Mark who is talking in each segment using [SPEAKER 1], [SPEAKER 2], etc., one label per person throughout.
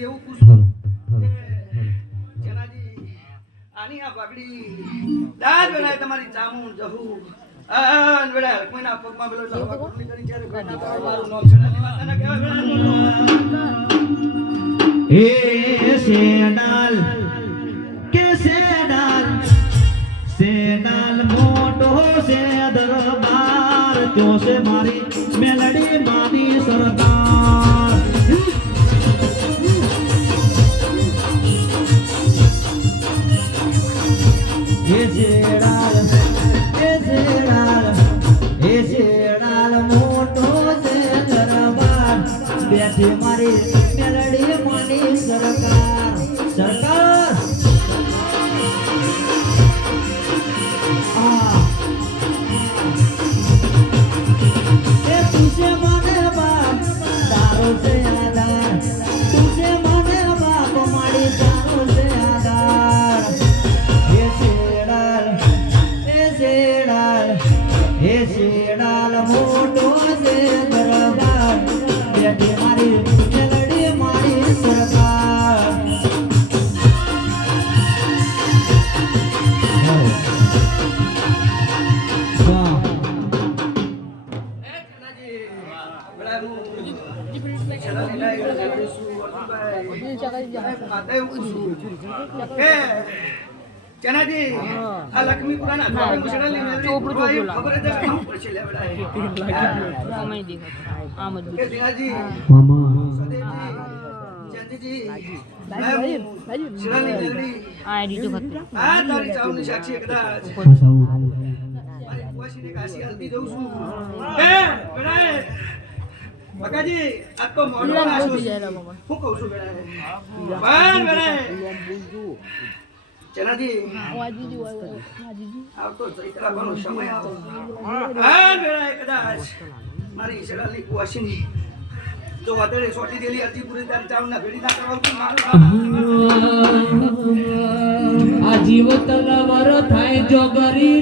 [SPEAKER 1] એવું પૂછું આની આ પાકડી દાદ બનાય તમારી ચામું જહું આન બેડા કોઈના પગમાં પેલો લહવા કોટલી કરી જ્યારે બેઠા મારું નામ છેડાની માતાના કહેવાય બેડા
[SPEAKER 2] હે સેડાલ કે સેડાલ સેડાલ છે મારી મેલડી માની સરદાર. એ સેડાલ હે સેડાલ હે સેડાલ મોટો છે દરબાર. બેઠી મારી મેલડી માની સરકાર સરકાર હે શેડાલ મોટો છે દરબાર. બેઠી મારી મેલડી મારી સરકાર. વાહ
[SPEAKER 1] એ જેનાજી બેડા હું. છેડાની ટાઈગર મેળડી છું અર્જુનભાઈ માતા એવું છું કે જેનાજી આ લક્ષ્મીપુરાના આપણે મુસડાની મેળડી પૂરવાયું ખબર જ છે આમ પછી લે બેડા કે જેનાજી
[SPEAKER 2] મામા
[SPEAKER 1] સદેવજી જયંતીજી મેં શિરાની મેલડી આ તારી ચાવની સાક્ષી કદાચ. મારી કાશી હાલતી જઉં છું. એ બેડાએ બકાજી આ તો મોડો નાશો હું કહું છું બેડા પણ બેડાએ જેનાથી આવતો ચૈત્રાવાનો સમય આવતો હા. બેડાએ કદાચ મારી શિરાની કુવાસીની જો વાદળે સોટી દેલી અરજી પૂરી તારી ચાવના ભેડી ના કરવા
[SPEAKER 2] આ જીવ તલવર થાય જોગરી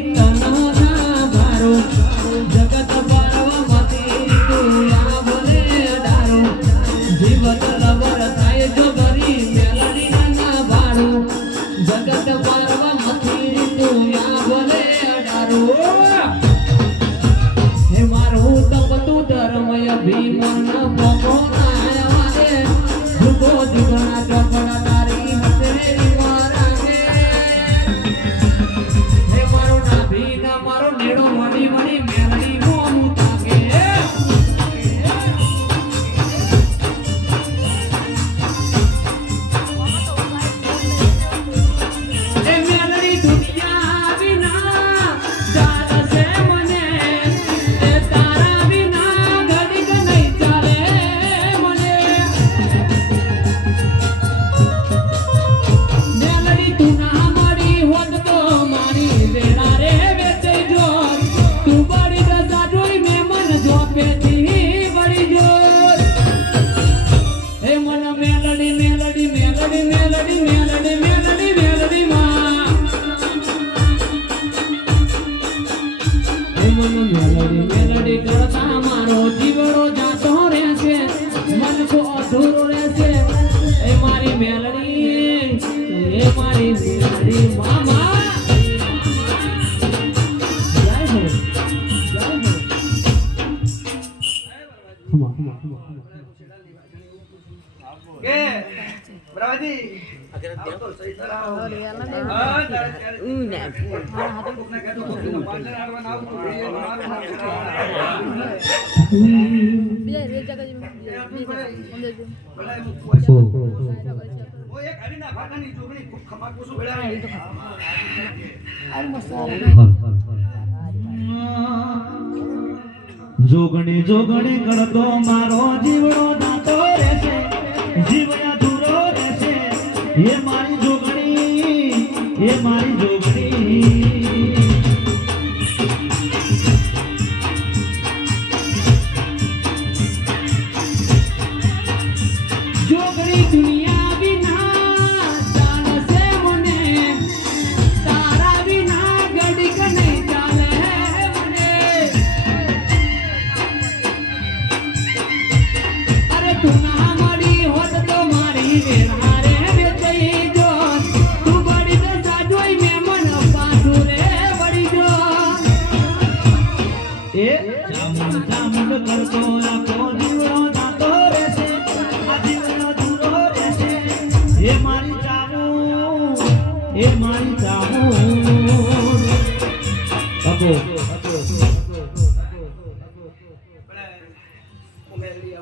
[SPEAKER 2] મારો મન મેલડી મેલડી કરતા મારો જીવડો જાતો રહેશે મન કો અધૂરો રહેશે એ મારી મેલડી, એ મારી મેલડી
[SPEAKER 1] જોગણી ખૂબ ખમાકું છું ભેળા.
[SPEAKER 2] જોગણી કરતો મારો જીવડો દાતો રહેશે હે જોગણી, હે મારી જોગણી. દુનિયા વિના ચાલશે મને, તારા વિના ગડી કને ચાલે મને. અરે તું ના મળી હોત તો મારી
[SPEAKER 3] વેરા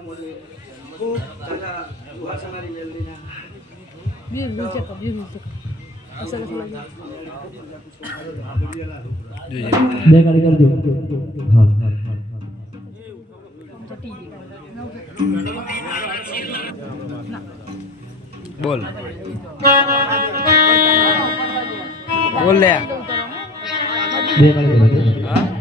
[SPEAKER 3] અમોલી ખૂબ દાદા.
[SPEAKER 1] Asal asal aja.
[SPEAKER 2] બે ગાડી કરજો હા
[SPEAKER 4] બોલ બોલ લે
[SPEAKER 2] બે ગાડી કરજો
[SPEAKER 4] હા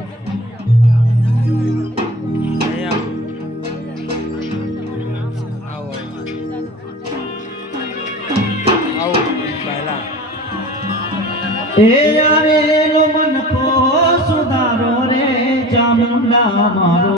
[SPEAKER 4] આવો પહેલા.